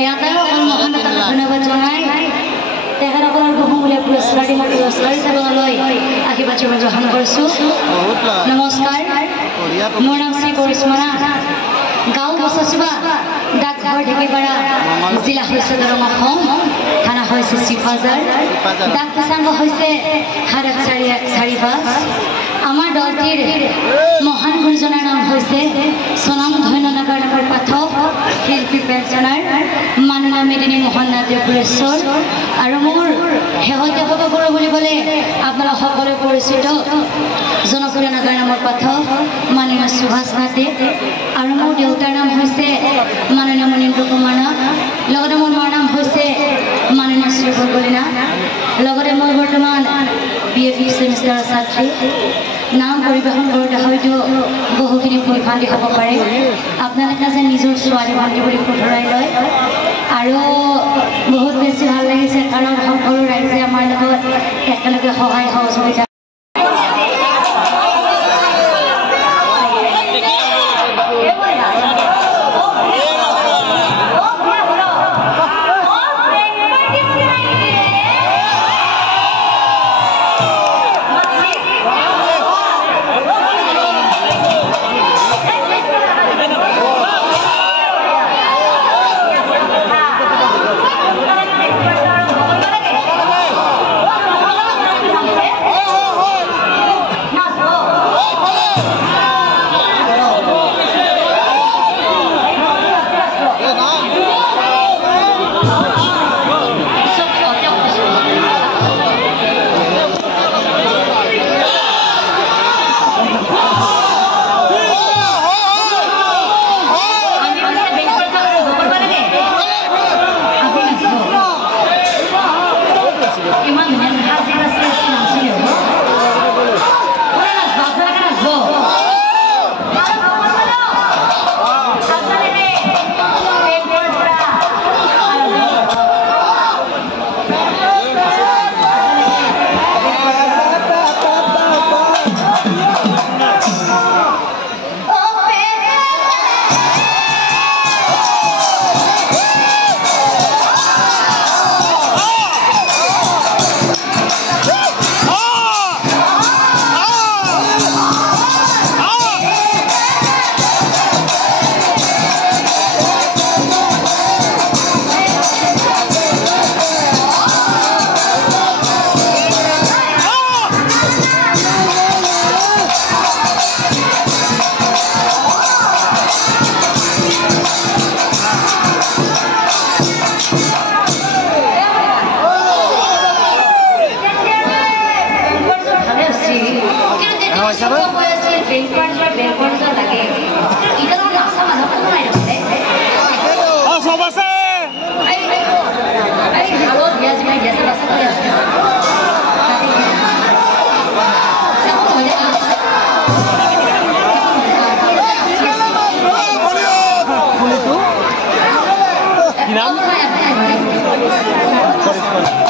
এটাও অকল মহানতাক ধন্যবাদ জনাই তেখেতসকলৰ বহুমূলীয়া পুৰস্কাৰ হিচাপে আশীৰ্বাদ গ্ৰহণ কৰিছোঁ। নমস্কাৰ, মোৰ নাম শ্ৰী কৰিশ্মা গাঁও বছাচুবা ডাকঘৰ ঢেকিপাৰা জিলা হৈছে দৰং অসম থানা হৈছে চিপাজাৰ ডাক প্ৰসংগ হৈছে ৭৪৫। আমাৰ দলটিৰ মহান গুৰুজনাৰ নাম হৈছে সোনাম ধন্যনগৰ নামৰ পাঠক শিল্পী পেঞ্চনাৰ মাননীয় মেদিনী মোহন নাথ পুৰেশ্বৰ আৰু মোৰ শেহতীয়া খবৰ বুলি ক'লে আপোনালোক সকলোৱে পৰিচিত জনপ্ৰিয় নাগাৰ নামৰ পাঠক মাননীয় সুভাষ নাথে আৰু মোৰ দেউতাৰ নাম হৈছে মাননীয় মনীন্দ্ৰ কুমাৰ নাথ লগতে মোৰ মাৰ নাম হৈছে মাননীয় শ্ৰী গগৈ নাথ লগতে মই বৰ্তমান BA 5th ছেমিষ্টাৰৰ ছাত্ৰী। নাম পৰিৱেশন কৰোঁতে হয়তো বহুখিনি ভুলভ্ৰান্তি হ'ব পাৰে। আপোনালোকে যে নিজৰ ছোৱালী ভণ্টি বুলি শুধৰাই লয় আৰু বহুত বেছি ভাল লাগিছে কাৰণ সকলো ৰাইজে আমাৰ লগত একেলগে সহায় সহযোগিতা Sorry.